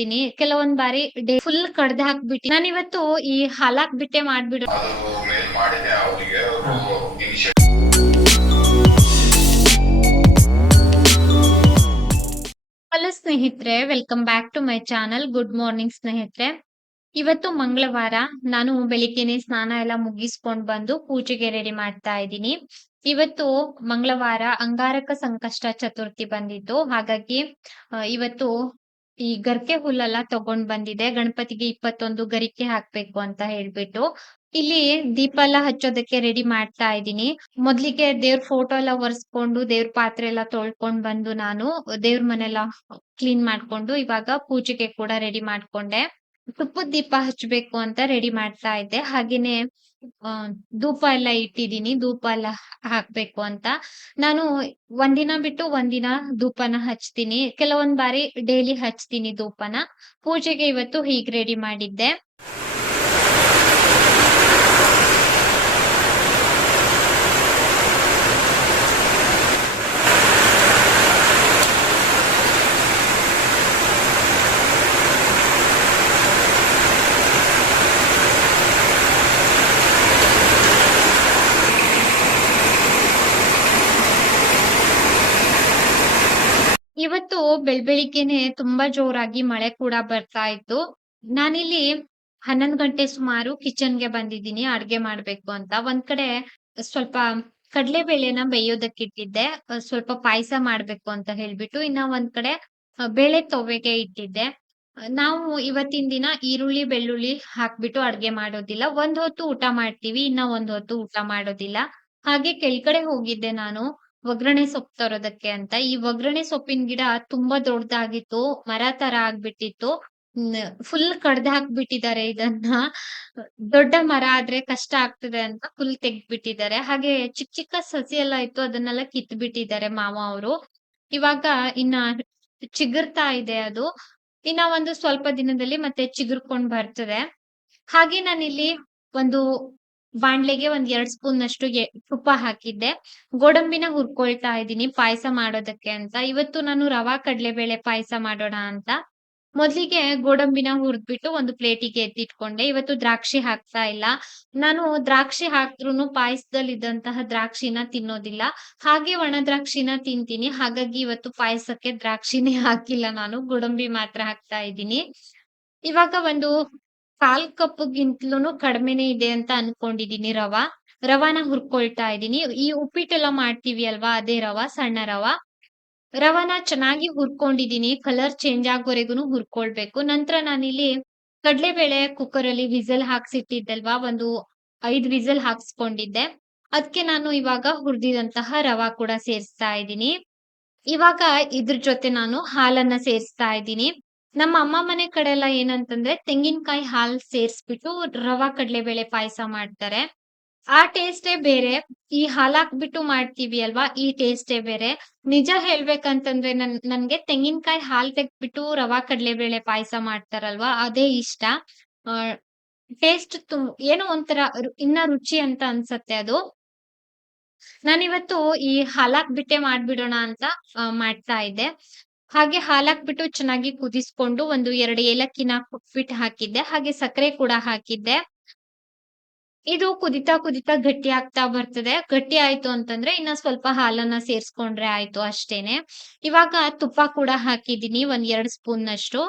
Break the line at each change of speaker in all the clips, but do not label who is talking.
ಮಾಡ್ತೀನಿ. ಕೆಲವೊಂದ್ ಬಾರಿ ಫುಲ್ ಕಡ್ದ್ ಹಾಕ್ಬಿಟ್ಟಿ. ನಾನು ಇವತ್ತು ಈ
ಹಾಲಾಕ್ ಬಿಟ್ಟೆ ಮಾಡ್ಬಿಡ.
ಹಲೋ ಸ್ನೇಹಿತರೆ welcome back to my channel good morning ಸ್ನೇಹಿತರೆ. ಇವತ್ತು ಮಂಗಳವಾರ. ನಾನು ಬೆಳಿಗ್ಗೆನೆ ಸ್ನಾನ ಎಲ್ಲ ಮುಗಿಸ್ಕೊಂಡ್ ಬಂದು ಪೂಜೆಗೆ ರೆಡಿ ಮಾಡ್ತಾ ಇದ್ದೀನಿ. ಇವತ್ತು ಮಂಗಳವಾರ ಅಂಗಾರಕ ಸಂಕಷ್ಟ ಚತುರ್ಥಿ ಬಂದಿತ್ತು. ಹಾಗಾಗಿ ಇವತ್ತು ಈ ಗರ್ಕೆ ಹುಲ್ಲೆಲ್ಲ ತಗೊಂಡ್ ಬಂದಿದೆ. ಗಣಪತಿಗೆ ಇಪ್ಪತ್ತೊಂದು ಗರಿಕೆ ಹಾಕ್ಬೇಕು ಅಂತ ಹೇಳ್ಬಿಟ್ಟು ಇಲ್ಲಿ ದೀಪ ಎಲ್ಲ ಹಚ್ಚೋದಕ್ಕೆ ರೆಡಿ ಮಾಡ್ತಾ ಇದ್ದೀನಿ. ಮೊದ್ಲಿಗೆ ದೇವ್ರ ಫೋಟೋ ಎಲ್ಲ ಒರೆಸ್ಕೊಂಡು, ದೇವ್ರ ಪಾತ್ರೆ ಎಲ್ಲ ತೊಳ್ಕೊಂಡ್ ಬಂದು ನಾನು ದೇವ್ರ ಮನೆಲ್ಲ ಕ್ಲೀನ್ ಮಾಡ್ಕೊಂಡು ಇವಾಗ ಪೂಜೆಗೆ ಕೂಡ ರೆಡಿ ಮಾಡ್ಕೊಂಡೆ. ತುಪ್ಪದ ದೀಪ ಹಚ್ಬೇಕು ಅಂತ ರೆಡಿ ಮಾಡ್ತಾ ಇದ್ದೆ. ಹಾಗೇನೆ ಆ ಧೂಪ ಎಲ್ಲ ಇಟ್ಟಿದೀನಿ ಧೂಪ ಎಲ್ಲ ಹಾಕ್ಬೇಕು ಅಂತ. ನಾನು ಒಂದಿನ ಬಿಟ್ಟು ಒಂದಿನ ಧೂಪನ ಹಚ್ತೀನಿ. ಕೆಲವೊಂದ್ ಬಾರಿ ಡೈಲಿ ಹಚ್ತೀನಿ ಧೂಪನ. ಪೂಜೆಗೆ ಇವತ್ತು ಹೀಗ್ ರೆಡಿ ಮಾಡಿದ್ದೆ ಇವತ್ತು ಬೆಳ್ಬೆಳಿಗ್ಗೆನೆ ತುಂಬಾ ಜೋರಾಗಿ ಮಳೆ ಕೂಡ ಬರ್ತಾ ಇತ್ತು. ನಾನಿಲ್ಲಿ ಹನ್ನೊಂದು ಗಂಟೆ ಸುಮಾರು ಕಿಚನ್ಗೆ ಬಂದಿದ್ದೀನಿ, ಅಡ್ಗೆ ಮಾಡ್ಬೇಕು ಅಂತ. ಒಂದ್ ಕಡೆ ಸ್ವಲ್ಪ ಕಡ್ಲೆಬೇಳೆನ ಬೇಯೋದಕ್ಕೆ ಇಟ್ಟಿದ್ದೆ ಸ್ವಲ್ಪ ಪಾಯಸ ಮಾಡ್ಬೇಕು ಅಂತ ಹೇಳ್ಬಿಟ್ಟು ಇನ್ನ ಒಂದ್ ಕಡೆ ಬೇಳೆ ತೊವೆಗೆ ಇಟ್ಟಿದ್ದೆ. ನಾವು ಇವತ್ತಿನ ದಿನ ಈರುಳ್ಳಿ, ಬೆಳ್ಳುಳ್ಳಿ ಹಾಕ್ಬಿಟ್ಟು ಅಡ್ಗೆ ಮಾಡೋದಿಲ್ಲ. ಒಂದ್ ಹೊತ್ತು ಊಟ ಮಾಡ್ತೀವಿ, ಇನ್ನ ಒಂದ್ ಹೊತ್ತು ಊಟ ಮಾಡೋದಿಲ್ಲ. ಹಾಗೆ ಕೆಳ್ಗಡೆ ಹೋಗಿದ್ದೆ ನಾನು. ಒಗ್ಗರಣೆ ಸೊಪ್ಪು ತರೋದಕ್ಕೆ ಅಂತ. ಈ ಒಗ್ಗರಣೆ ಸೊಪ್ಪಿನ ಗಿಡ ತುಂಬಾ ದೊಡ್ಡದಾಗಿತ್ತು, ಮರ ತರ ಆಗ್ಬಿಟ್ಟಿತ್ತು. ಫುಲ್ ಕಡ್ದ ಹಾಕ್ಬಿಟ್ಟಿದ್ದಾರೆ ಇದನ್ನ. ದೊಡ್ಡ ಮರ ಆದ್ರೆ ಕಷ್ಟ ಆಗ್ತದೆ ಅಂತ ಫುಲ್ ತೆಗ್ದ್ಬಿಟ್ಟಿದ್ದಾರೆ. ಹಾಗೆ ಚಿಕ್ಕ ಚಿಕ್ಕ ಸಸಿ ಎಲ್ಲ ಇತ್ತು, ಅದನ್ನೆಲ್ಲ ಕಿತ್ ಬಿಟ್ಟಿದ್ದಾರೆ ಮಾವ ಅವರು. ಇವಾಗ ಇನ್ನ ಚಿಗುರ್ತಾ ಇದೆ ಅದು. ಇನ್ನ ಒಂದು ಸ್ವಲ್ಪ ದಿನದಲ್ಲಿ ಮತ್ತೆ ಚಿಗುರ್ಕೊಂಡ್ ಬರ್ತದೆ. ಹಾಗೆ ನಾನಿಲ್ಲಿ ಒಂದು ಬಾಣ್ಲೆಗೆ ಒಂದ್ ಎರಡ್ ಸ್ಪೂನ್ ನಷ್ಟು ತುಪ್ಪ ಹಾಕಿದ್ದೆ. ಗೋಡಂಬಿನ ಹುರ್ಕೊಳ್ತಾ ಇದ್ದೀನಿ ಪಾಯಸ ಮಾಡೋದಕ್ಕೆ ಅಂತ. ಇವತ್ತು ನಾನು ರವಾ ಕಡಲೆಬೇಳೆ ಪಾಯಸ ಮಾಡೋಣ ಅಂತ. ಮೊದ್ಲಿಗೆ ಗೋಡಂಬಿನ ಹುರಿದ್ಬಿಟ್ಟು ಒಂದು ಪ್ಲೇಟಿಗೆ ಎತ್ತಿಟ್ಕೊಂಡೆ. ಇವತ್ತು ದ್ರಾಕ್ಷಿ ಹಾಕ್ತಾ ಇಲ್ಲ. ನಾನು ದ್ರಾಕ್ಷಿ ಹಾಕಿದ್ರು ಪಾಯಸದಲ್ಲಿ ಇದ್ದಂತಹ ದ್ರಾಕ್ಷಿನ ತಿನ್ನೋದಿಲ್ಲ. ಹಾಗೆ ಒಣ ದ್ರಾಕ್ಷಿನ ತಿಂತೀನಿ. ಹಾಗಾಗಿ ಇವತ್ತು ಪಾಯಸಕ್ಕೆ ದ್ರಾಕ್ಷಿನೇ ಹಾಕಿಲ್ಲ ನಾನು. ಗೋಡಂಬಿ ಮಾತ್ರ ಹಾಕ್ತಾ ಇದ್ದೀನಿ. ಇವಾಗ ಒಂದು ಕಾಲ್ ಕಪ್ಗಿಂತಲೂ ಕಡಿಮೆನೆ ಇದೆ ಅಂತ ಅನ್ಕೊಂಡಿದೀನಿ ರವಾ. ರವಾನ ಹುರ್ಕೊಳ್ತಾ ಇದ್ದೀನಿ ಈ ಉಪ್ಪಿಟ್ಟೆಲ್ಲ ಮಾಡ್ತೀವಿ ಅಲ್ವಾ? ಅದೇ ರವಾ, ಸಣ್ಣ ರವಾ. ರವಾನ ಚೆನ್ನಾಗಿ ಹುರ್ಕೊಂಡಿದೀನಿ. ಕಲರ್ ಚೇಂಜ್ ಆಗೋವರೆಗೂ ಹುರ್ಕೊಳ್ಬೇಕು. ನಂತರ ನಾನಿಲ್ಲಿ ಕಡ್ಲೆಬೇಳೆ ಕುಕ್ಕರ್ ಅಲ್ಲಿ ವಿಸಲ್ ಹಾಕ್ಸಿಟ್ಟಿದ್ದಲ್ವಾ? ಒಂದು ಐದ್ ವಿಸಲ್ ಹಾಕ್ಸ್ಕೊಂಡಿದ್ದೆ. ಅದಕ್ಕೆ ನಾನು ಇವಾಗ ಹುರಿದಿದಂತಹ ರವಾ ಕೂಡ ಸೇರಿಸ್ತಾ ಇದ್ದೀನಿ ಇವಾಗ ಇದ್ರ ಜೊತೆ ನಾನು ಹಾಲನ್ನ ಸೇರಿಸ್ತಾ ಇದ್ದೀನಿ ನಮ್ಮ ಅಮ್ಮ ಮನೆ ಕಡೆ ಎಲ್ಲ ಏನಂತಂದ್ರೆ ತೆಂಗಿನಕಾಯಿ ಹಾಲ್ ಸೇರ್ಸ್ಬಿಟ್ಟು ರವಾ, ಕಡ್ಲೆಬೇಳೆ ಪಾಯಸ ಮಾಡ್ತಾರೆ. ಆ ಟೇಸ್ಟೇ ಬೇರೆ. ಈ ಹಾಲ್ ಹಾಕ್ಬಿಟ್ಟು ಮಾಡ್ತೀವಿ ಅಲ್ವಾ? ಈ ಟೇಸ್ಟೇ ಬೇರೆ. ನಿಜ ಹೇಳ್ಬೇಕಂತಂದ್ರೆ ನನ್, ನನ್ಗೆ ತೆಂಗಿನಕಾಯಿ ಹಾಲ್ ತೆಗ್ದ್ಬಿಟ್ಟು ರವಾ, ಕಡ್ಲೆಬೇಳೆ ಪಾಯಸ ಮಾಡ್ತಾರಲ್ವಾ? ಅದೇ ಇಷ್ಟ. ಟೇಸ್ಟ್ ತುಂ ಏನೋ ಒಂಥರ ಇನ್ನ ರುಚಿ ಅಂತ ಅನ್ಸತ್ತೆ ಅದು. ನಾನಿವತ್ತು ಈ ಹಾಲಾಕ್ಬಿಟ್ಟೆ ಮಾಡ್ಬಿಡೋಣ ಅಂತ ಮಾಡ್ತಾ ಇದ್ದೆ. ಹಾಗೆ ಹಾಲಾಕ್ಬಿಟ್ಟು ಚೆನ್ನಾಗಿ ಕುದಿಸ್ಕೊಂಡು ಒಂದು ಎರಡು ಏಲಕ್ಕಿನ ಉಪ್ಪಿಟ್ಟು ಹಾಕಿದ್ದೆ, ಹಾಗೆ ಸಕ್ಕರೆ ಕೂಡ ಹಾಕಿದ್ದೆ. ಇದು ಕುದಿತಾ ಕುದಿತಾ ಗಟ್ಟಿ ಆಗ್ತಾ ಬರ್ತದೆ. ಗಟ್ಟಿ ಆಯ್ತು ಅಂತಂದ್ರೆ ಇನ್ನ ಸ್ವಲ್ಪ ಹಾಲನ್ನ ಸೇರ್ಸ್ಕೊಂಡ್ರೆ ಆಯ್ತು ಅಷ್ಟೇನೆ. ಇವಾಗ ತುಪ್ಪ ಕೂಡ ಹಾಕಿದೀನಿ ಒಂದ್ ಎರಡ್ ಸ್ಪೂನ್ ನಷ್ಟು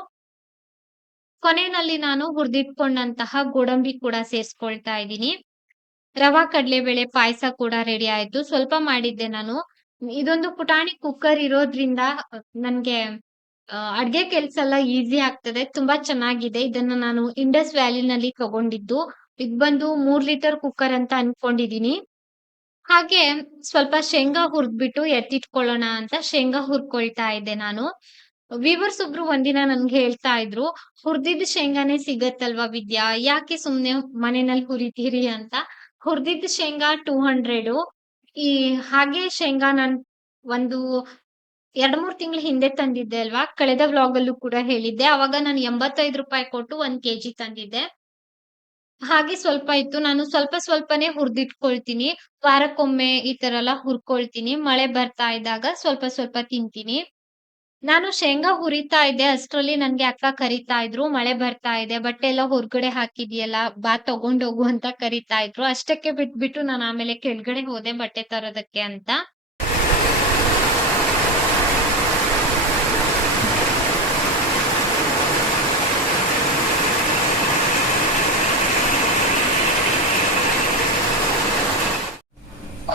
ಕೊನೆಯಲ್ಲಿ ನಾನು ಹುರಿದಿಟ್ಕೊಂಡಂತಹ ಗೋಡಂಬಿ ಕೂಡ ಸೇರ್ಸ್ಕೊಳ್ತಾ ಇದ್ದೀನಿ. ರವಾ, ಕಡ್ಲೆಬೇಳೆ, ಪಾಯಸ ಕೂಡ ರೆಡಿ ಆಯ್ತು. ಸ್ವಲ್ಪ ಮಾಡಿದ್ದೆ ನಾನು. ಇದೊಂದು ಪುಟಾಣಿ ಕುಕ್ಕರ್ ಇರೋದ್ರಿಂದ ನನ್ಗೆ ಅಡ್ಗೆ ಕೆಲ್ಸ ಎಲ್ಲ ಈಸಿ ಆಗ್ತದೆ, ತುಂಬಾ ಚೆನ್ನಾಗಿದೆ. ಇದನ್ನ ನಾನು ಇಂಡಸ್ ವ್ಯಾಲಿನಲ್ಲಿ ತಗೊಂಡಿದ್ದು. ಇದ್ ಬಂದು ಮೂರ್ ಲೀಟರ್ ಕುಕ್ಕರ್ ಅಂತ ಅನ್ಕೊಂಡಿದೀನಿ. ಹಾಗೆ ಸ್ವಲ್ಪ ಶೇಂಗಾ ಹುರ್ದ್ಬಿಟ್ಟು ಎತ್ತಿಟ್ಕೊಳ್ಳೋಣ ಅಂತ ಶೇಂಗಾ ಹುರ್ಕೊಳ್ತಾ ಇದ್ದೆ ನಾನು. ವಿವರ್ಸ್ ಒಬ್ರು ಒಂದಿನ ನನ್ಗೆ ಹೇಳ್ತಾ ಇದ್ರು, ಹುರ್ದಿದ್ ಶೇಂಗಾನೇ ಸಿಗತ್ತಲ್ವಾ ವಿದ್ಯಾ? ಯಾಕೆ ಸುಮ್ನೆ ಮನೆಯಲ್ಲಿ ಹುರಿತೀರಿ ಅಂತ? ಹುರ್ದಿದ್ ಶೇಂಗಾ ಟೂ ಹಂಡ್ರೆಡ್ ಈ ಹಾಗೆ ಶೇಂಗಾ ನಾನ್ ಒಂದು ಎರಡ್ ಮೂರ್ ತಿಂಗಳ ಹಿಂದೆ ತಂದಿದ್ದೆ ಅಲ್ವಾ? ಕಳೆದ ವ್ಲಾಗ್ ಅಲ್ಲೂ ಕೂಡ ಹೇಳಿದ್ದೆ. ಅವಾಗ ನಾನು ಎಂಬತ್ತೈದು ರೂಪಾಯಿ ಕೊಟ್ಟು ಒಂದ್ ಕೆಜಿ ತಂದಿದ್ದೆ. ಹಾಗೆ ಸ್ವಲ್ಪ ಇತ್ತು. ನಾನು ಸ್ವಲ್ಪ ಸ್ವಲ್ಪನೇ ಹುರ್ದಿಟ್ಕೊಳ್ತೀನಿ. ವಾರಕ್ಕೊಮ್ಮೆ ಈ ತರ ಎಲ್ಲ ಹುರ್ಕೊಳ್ತೀನಿ. ಮಳೆ ಬರ್ತಾ ಇದ್ದಾಗ ಸ್ವಲ್ಪ ಸ್ವಲ್ಪ ತಿಂತೀನಿ. ನಾನು ಶೇಂಗಾ ಹುರಿತಾ ಇದ್ದೆ. ಅಷ್ಟರಲ್ಲಿ ನನ್ಗೆ ಅಕ್ಕ ಕರಿತಾ ಇದ್ರು. ಮಳೆ ಬರ್ತಾ ಇದೆ. ಬಟ್ಟೆ ಎಲ್ಲ ಹೊರಗಡೆ ಹಾಕಿದ್ಯಲ್ಲ ಬಾ ತಗೊಂಡೋಗು ಅಂತ ಕರಿತಾ ಇದ್ರು. ಅಷ್ಟಕ್ಕೆ ಬಿಟ್ಬಿಟ್ಟು ನಾನು ಆಮೇಲೆ ಕೆಳಗಡೆ ಹೋದೆ ಬಟ್ಟೆ ತರೋದಕ್ಕೆ ಅಂತ.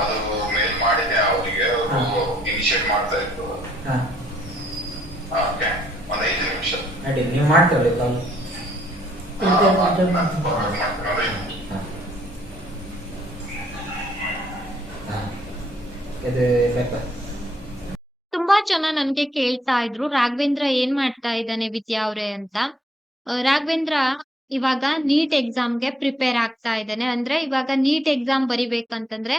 ಅದು ಮೇಲ್ ಮಾಡಿದೆ ಅವರಿಗೆ ಇನಿಷಿಯೇಟ್ ಮಾಡ್ತಾ ಇದ್ರು. ಓಕೆ ಒಂದ್ ಐದು ನಿಮಿಷ
ಅಡ್ಡಿ ನೀವು ಮಾಡ್ತೀವಲ್ಲ ಕಾಲ್ ಹಾಂ. ಇದು ಪೇಪರ್
ತುಂಬಾ ಜನ ನನ್ಗೆ ಕೇಳ್ತಾ ಇದ್ರು ರಾಘವೇಂದ್ರ ಏನ್ ಮಾಡ್ತಾ ಇದ್ದಾನೆ ವಿದ್ಯಾ ಅವ್ರೆ ಅಂತ. ರಾಘವೇಂದ್ರ ಇವಾಗ ನೀಟ್ ಎಕ್ಸಾಮ್ಗೆ ಪ್ರಿಪೇರ್ ಆಗ್ತಾ ಇದ್ದಾನೆ. ಅಂದ್ರೆ ಇವಾಗ ನೀಟ್ ಎಕ್ಸಾಮ್ ಬರಿಬೇಕಂತಂದ್ರೆ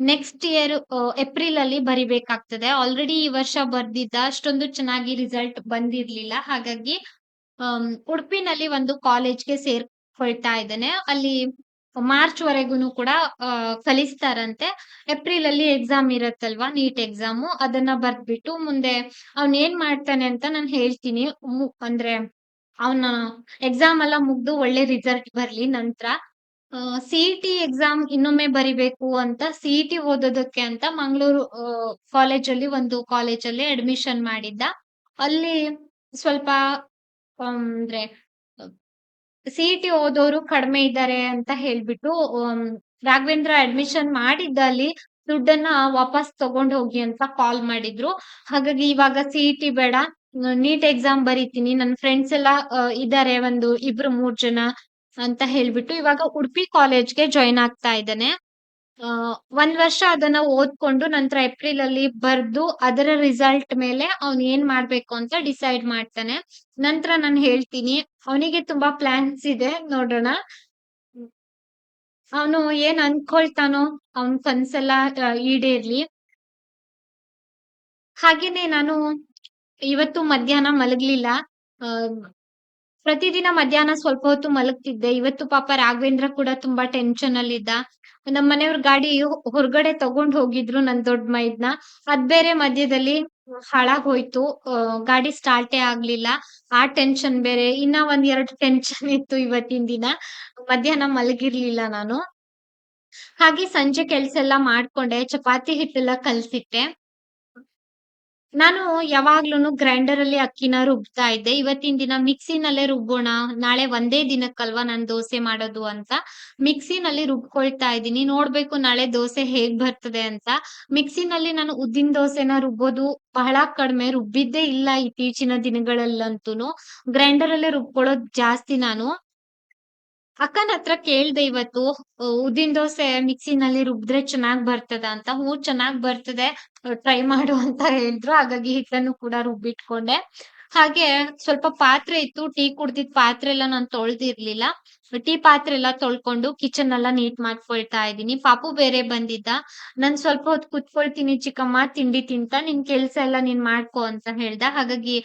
ನೆಕ್ಸ್ಟ್ ಇಯರ್ ಏಪ್ರಿಲ್ ಅಲ್ಲಿ ಬರಿಬೇಕಾಗ್ತದೆ. ಆಲ್ರೆಡಿ ಈ ವರ್ಷ ಬರ್ದಿದ್ದ ಅಷ್ಟೊಂದು ಚೆನ್ನಾಗಿ ರಿಸಲ್ಟ್ ಬಂದಿರ್ಲಿಲ್ಲ. ಹಾಗಾಗಿ ಉಡುಪಿನಲ್ಲಿ ಒಂದು ಕಾಲೇಜ್ಗೆ ಸೇರ್ಕೊಳ್ತಾ ಇದ್ದೇನೆ. ಅಲ್ಲಿ ಮಾರ್ಚ್ ವರೆಗೂ ಕೂಡ ಕಲಿಸ್ತಾರಂತೆ. ಏಪ್ರಿಲ್ ಅಲ್ಲಿ ಎಕ್ಸಾಮ್ ಇರತ್ತಲ್ವಾ ನೀಟ್ ಎಕ್ಸಾಮು ಅದನ್ನ ಬರ್ದ್ಬಿಟ್ಟು ಮುಂದೆ ಅವ್ನ್ ಏನ್ ಮಾಡ್ತಾನೆ ಅಂತ ನಾನು ಹೇಳ್ತೀನಿ. ಅಂದ್ರೆ, ಅವನ ಎಕ್ಸಾಮ್ ಎಲ್ಲ ಮುಗ್ದು ಒಳ್ಳೆ ರಿಸಲ್ಟ್ ಬರ್ಲಿ ನಂತರ. ಸಿಇಟಿ ಎಕ್ಸಾಮ್ ಇನ್ನೊಮ್ಮೆ ಬರಿಬೇಕು ಅಂತ ಸಿಇಟಿ ಓದೋದಕ್ಕೆ ಅಂತ ಮಂಗಳೂರು ಕಾಲೇಜಲ್ಲಿ ಒಂದು ಕಾಲೇಜಲ್ಲಿ ಅಡ್ಮಿಷನ್ ಮಾಡಿದ್ದ. ಅಲ್ಲಿ ಸ್ವಲ್ಪ ಅಂದ್ರೆ ಸಿಇಟಿ ಓದೋರು ಕಡಿಮೆ ಇದ್ದಾರೆ ಅಂತ ಹೇಳ್ಬಿಟ್ಟು ರಾಘವೇಂದ್ರ ಅಡ್ಮಿಷನ್ ಮಾಡಿದ್ದ ಅಲ್ಲಿ ದುಡ್ಡನ್ನ ವಾಪಸ್ ತಗೊಂಡ್ ಹೋಗಿ ಅಂತ ಕಾಲ್ ಮಾಡಿದ್ರು. ಹಾಗಾಗಿ ಇವಾಗ ಸಿಇಟಿ ಬೇಡ, ನೀಟ್ ಎಕ್ಸಾಮ್ ಬರೀತೀನಿ ನನ್ನ ಫ್ರೆಂಡ್ಸ್ ಎಲ್ಲ ಇದ್ದಾರೆ ಒಂದು ಇಬ್ರು ಮೂರ್ ಜನ. ಅಂತ ಹೇಳ್ಬಿಟ್ಟು ಇವಾಗ ಉಡುಪಿ ಕಾಲೇಜ್ಗೆ ಜಾಯಿನ್ ಆಗ್ತಾ ಇದ್ದಾನೆ. ಒಂದ್ ವರ್ಷ ಅದನ್ನ ಓದ್ಕೊಂಡು ನಂತರ ಏಪ್ರಿಲ್ ಅಲ್ಲಿ ಬರ್ದು ಅದರ ರಿಸಲ್ಟ್ ಮೇಲೆ ಅವ್ನ್ ಏನ್ ಮಾಡ್ಬೇಕು ಅಂತ ಡಿಸೈಡ್ ಮಾಡ್ತಾನೆ. ನಂತರ ನಾನು ಹೇಳ್ತೀನಿ, ಅವನಿಗೆ ತುಂಬಾ ಪ್ಲಾನ್ಸ್ ಇದೆ ನೋಡೋಣ. ಅವನು ಏನ್ ಅನ್ಕೊಳ್ತಾನೋ ಅವನ್ ಕನ್ಸೆಲ್ಲ ಈಡೇರ್ಲಿ. ಹಾಗೇನೆ ನಾನು ಇವತ್ತು ಮಧ್ಯಾಹ್ನ ಮಲಗ್ಲಿಲ್ಲ. ಪ್ರತಿದಿನ ಮಧ್ಯಾಹ್ನ ಸ್ವಲ್ಪ ಹೊತ್ತು ಮಲಗ್ತಿದ್ದೆ. ಇವತ್ತು ಪಾಪ ರಾಘವೇಂದ್ರ ಕೂಡ ತುಂಬಾ ಟೆನ್ಷನ್ ಅಲ್ಲಿ ಇದ್ದ. ನಮ್ಮ ಮನೆಯವ್ರ ಗಾಡಿ ಹೊರಗಡೆ ತಗೊಂಡ್ ಹೋಗಿದ್ರು ನನ್ ದೊಡ್ಡ ಮೈದ್ನ. ಅದ್ ಬೇರೆ ಮಧ್ಯದಲ್ಲಿ ಹಾಳಾಗ್ ಹೋಯ್ತು ಗಾಡಿ ಸ್ಟಾರ್ಟೇ ಆಗ್ಲಿಲ್ಲ. ಆ ಟೆನ್ಷನ್ ಬೇರೆ. ಇನ್ನ ಒಂದ್ ಎರಡು ಟೆನ್ಷನ್ ಇತ್ತು ಇವತ್ತಿನ ದಿನ. ಮಧ್ಯಾಹ್ನ ಮಲಗಿರ್ಲಿಲ್ಲ ನಾನು. ಹಾಗೆ ಸಂಜೆ ಕೆಲ್ಸ ಎಲ್ಲಾ ಮಾಡ್ಕೊಂಡೆ. ಚಪಾತಿ ಹಿಟ್ಟೆಲ್ಲ ಕಲ್ಸಿಟ್ಟೆ ನಾನು ಯಾವಾಗ್ಲೂನು ಗ್ರೈಂಡರ್ ಅಲ್ಲಿ ಅಕ್ಕಿನ ರುಬ್ತಾ ಇದ್ದೆ. ಇವತ್ತಿನ ದಿನ ಮಿಕ್ಸಿನಲ್ಲೇ ರುಬ್ಬೋಣ. ನಾಳೆ ಒಂದೇ ದಿನಕ್ಕಲ್ವಾ ನಾನು ದೋಸೆ ಮಾಡೋದು ಅಂತ. ಮಿಕ್ಸಿನಲ್ಲಿ ರುಬ್ಕೊಳ್ತಾ ಇದ್ದೀನಿ. ನೋಡ್ಬೇಕು ನಾಳೆ ದೋಸೆ ಹೇಗ್ ಬರ್ತದೆ ಅಂತ. ಮಿಕ್ಸಿನಲ್ಲಿ ನಾನು ಉದ್ದಿನ ದೋಸೆನ ರುಬ್ಬೋದು. ಬಹಳ ಕಡಿಮೆ ರುಬ್ಬಿದ್ದೇ ಇಲ್ಲ ಇತ್ತೀಚಿನ ದಿನಗಳಲ್ಲಂತೂನು. ಗ್ರೈಂಡರ್ ಅಲ್ಲೇ ರುಬ್ಕೊಳ್ಳೋದು ಜಾಸ್ತಿ ನಾನು. ಅಕ್ಕನ ಹತ್ರ ಕೇಳ್ದೆ ಇವತ್ತು ಉದ್ದಿನ ದೋಸೆ ಮಿಕ್ಸಿನಲ್ಲಿ ರುಬ್ದ್ರೆ ಚೆನ್ನಾಗ್ ಬರ್ತದ ಅಂತ? ಹೂ ಚೆನ್ನಾಗ್ ಬರ್ತದೆ, ಟ್ರೈ ಮಾಡು ಅಂತ ಹೇಳಿದ್ರು. ಹಾಗಾಗಿ ಹಿಟ್ಟನ್ನು ಕೂಡ ರುಬ್ಬಿಟ್ಕೊಂಡೆ. ಹಾಗೆ ಸ್ವಲ್ಪ ಪಾತ್ರೆ ಇತ್ತು, ಟೀ ಕುಡ್ದಿದ್ ಪಾತ್ರೆ ಎಲ್ಲ ನಾನು ತೊಳ್ದಿರ್ಲಿಲ್ಲ. ಟೀ ಪಾತ್ರೆ ಎಲ್ಲ ತೊಳ್ಕೊಂಡು ಕಿಚನ್ ಎಲ್ಲ ನೀಟ್ ಮಾಡ್ಕೊಳ್ತಾ ಇದ್ದೀನಿ. ಪಾಪು ಬೇರೆ ಬಂದಿದ್ದ. ನಾನು ಸ್ವಲ್ಪ ಹೊತ್ತು ಕುತ್ಕೊಳ್ತೀನಿ ಚಿಕ್ಕಮ್ಮ, ತಿಂಡಿ ತಿಂತ. ನಿನ್ ಕೆಲ್ಸ ಎಲ್ಲ ನೀನ್ ಮಾಡ್ಕೊ ಅಂತ ಹೇಳ್ದ. ಹಾಗಾಗಿ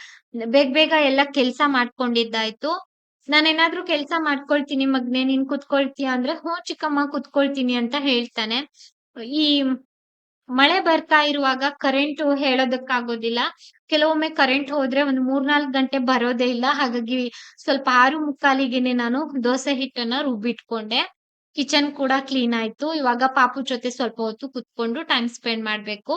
ಬೇಗ ಬೇಗ ಎಲ್ಲ ಕೆಲ್ಸ ಮಾಡ್ಕೊಂಡಿದ್ದಾಯ್ತು. ನಾನೇನಾದ್ರೂ ಕೆಲ್ಸ ಮಾಡ್ಕೊಳ್ತೀನಿ, ಮಗ್ನೆ, ನೀನ್ ಕುತ್ಕೊಳ್ತೀಯ ಅಂದ್ರೆ, ಹ್ಞೂ ಚಿಕ್ಕಮ್ಮ ಕುತ್ಕೊಳ್ತೀನಿ ಅಂತ ಹೇಳ್ತಾನೆ. ಈ ಮಳೆ ಬರ್ತಾ ಇರುವಾಗ ಕರೆಂಟ್ ಹೇಳೋದಕ್ಕಾಗೋದಿಲ್ಲ. ಕೆಲವೊಮ್ಮೆ ಕರೆಂಟ್ ಹೋದ್ರೆ ಒಂದ್ ಮೂರ್ನಾಲ್ಕು ಗಂಟೆ ಬರೋದೇ ಇಲ್ಲ. ಹಾಗಾಗಿ ಸ್ವಲ್ಪ ಆರು ಮುಕ್ಕಾಲಿಗೆನೆ ನಾನು ದೋಸೆ ಹಿಟ್ಟನ್ನ ರುಬ್ಬಿಟ್ಕೊಂಡೆ. ಕಿಚನ್ ಕೂಡ ಕ್ಲೀನ್ ಆಯ್ತು. ಇವಾಗ ಪಾಪು ಜೊತೆ ಸ್ವಲ್ಪ ಹೊತ್ತು ಕುತ್ಕೊಂಡು ಟೈಮ್ ಸ್ಪೆಂಡ್ ಮಾಡ್ಬೇಕು.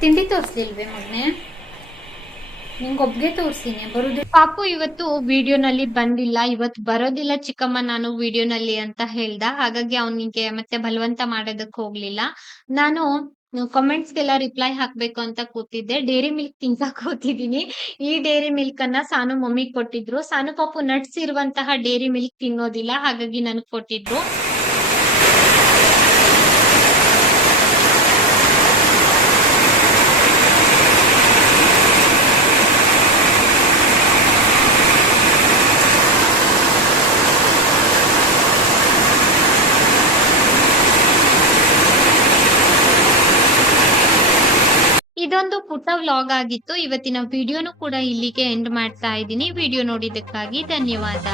ತಿಂಡಿ ತೋರ್ಸ್ಲಿಲ್ವೇ ಮೊನ್ನೆ ನಿಂಗೊಬ್ಗೆ ತೋರ್ಸಿನಿ, ಬರುದು. ಪಾಪು ಇವತ್ತು ವಿಡಿಯೋನಲ್ಲಿ ಬಂದಿಲ್ಲ, ಇವತ್ತು ಬರೋದಿಲ್ಲ ಚಿಕ್ಕಮ್ಮ, ನಾನು ವಿಡಿಯೋನಲ್ಲಿ ಅಂತ ಹೇಳ್ದ, ಹಾಗಾಗಿ ಅವನಿಗೆ ಮತ್ತೆ ಬಲವಂತ ಮಾಡೋದಕ್ ಹೋಗ್ಲಿಲ್ಲ. ನಾನು ಕಾಮೆಂಟ್ಸ್ಗೆಲ್ಲ ರಿಪ್ಲೈ ಹಾಕ್ಬೇಕು ಅಂತ ಕೂತಿದ್ದೆ ಡೇರಿ ಮಿಲ್ಕ್ ತಿನ್ಸಕ್ ಕೂತಿದೀನಿ ಈ ಡೇರಿ ಮಿಲ್ಕ್ ಅನ್ನ ಸಾನು ಮಮ್ಮಿಗೆ ಕೊಟ್ಟಿದ್ರು. ಸಾನು ಪಾಪು ನಟ್ಸ್ ಇರುವಂತಹ ಡೇರಿ ಮಿಲ್ಕ್ ತಿನ್ನೋದಿಲ್ಲ, ಹಾಗಾಗಿ ನನಗ್ ಕೊಟ್ಟಿದ್ರು ಇದೊಂದು ಪುಟ್ಟ ವ್ಲಾಗ್ ಆಗಿತ್ತು. ಇವತ್ತಿನ ವಿಡಿಯೋನು ಕೂಡ ಇಲ್ಲಿಗೆ ಎಂಡ್ ಮಾಡ್ತಾ ಇದ್ದೀನಿ. ವಿಡಿಯೋ ನೋಡಿದ್ದಕ್ಕಾಗಿ ಧನ್ಯವಾದ.